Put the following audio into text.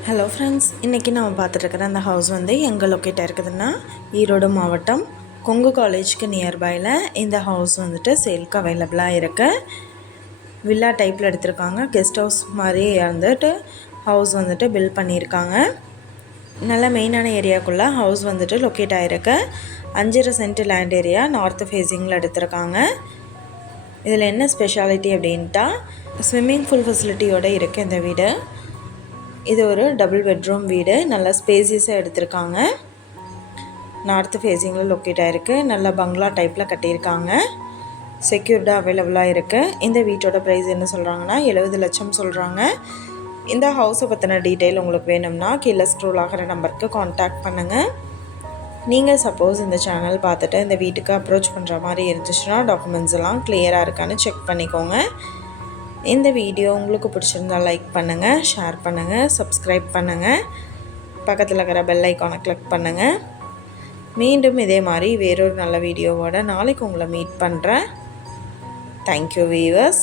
Hello friends, இன்றைக்கி நம்ம பார்த்துட்ருக்கிற அந்த ஹவுஸ் வந்து எங்கே லொக்கேட் ஆகிருக்குதுன்னா ஈரோடு மாவட்டம் கொங்கு காலேஜ்க்கு நியர்பையில் இந்த ஹவுஸ் வந்துட்டு சேல்க்கு அவைலபிளாக இருக்குது. வில்லா டைப்பில் எடுத்திருக்காங்க. கெஸ்ட் ஹவுஸ் மாதிரி வந்துட்டு ஹவுஸ் வந்துட்டு பில்ட் பண்ணியிருக்காங்க. நல்ல மெயினான ஏரியாக்குள்ளே ஹவுஸ் வந்துட்டு லொக்கேட் ஆகிருக்கு. 5.5 சென்ட் லேண்ட் ஏரியா நார்த் ஃபேஸிங்கில் எடுத்திருக்காங்க. இதில் என்ன ஸ்பெஷாலிட்டி அப்படின்ட்டா ஸ்விம்மிங் பூல் ஃபெசிலிட்டியோடு இருக்குது இந்த வீடு. இது ஒரு டபுள் பெட்ரூம் வீடு. நல்லா ஸ்பேசியஸாக எடுத்திருக்காங்க. நார்த் ஃபேஸிங்கில் லொக்கேட் ஆகிருக்கு. நல்ல பங்களா டைப்பில் கட்டியிருக்காங்க. செக்யூர்டாக அவைலபிளாக இருக்குது. இந்த வீட்டோட ப்ரைஸ் என்ன சொல்கிறாங்கன்னா 70 லட்சம் சொல்கிறாங்க. இந்த ஹவுஸை பற்றின டீட்டெயில் உங்களுக்கு வேணும்னா கீழே ஸ்க்ரோல் ஆகிற நம்பருக்கு காண்டாக்ட் பண்ணுங்கள். நீங்கள் சப்போஸ் இந்த சேனல் பார்த்துட்டு இந்த வீட்டுக்கு அப்ரோச் பண்ணுற மாதிரி இருந்துச்சுன்னா டாக்குமெண்ட்ஸ் எல்லாம் கிளியராக இருக்கான்னு செக் பண்ணிக்கோங்க. இந்த வீடியோ உங்களுக்கு பிடிச்சிருந்தால் லைக் பண்ணுங்கள், ஷேர் பண்ணுங்கள், சப்ஸ்கிரைப் பண்ணுங்கள், பக்கத்தில் இருக்கிற பெல் ஐக்கானை கிளிக் பண்ணுங்கள். மீண்டும் இதே மாதிரி வேறொரு நல்ல வீடியோவோட நாளைக்கு உங்களை மீட் பண்ணுறேன். Thank you viewers.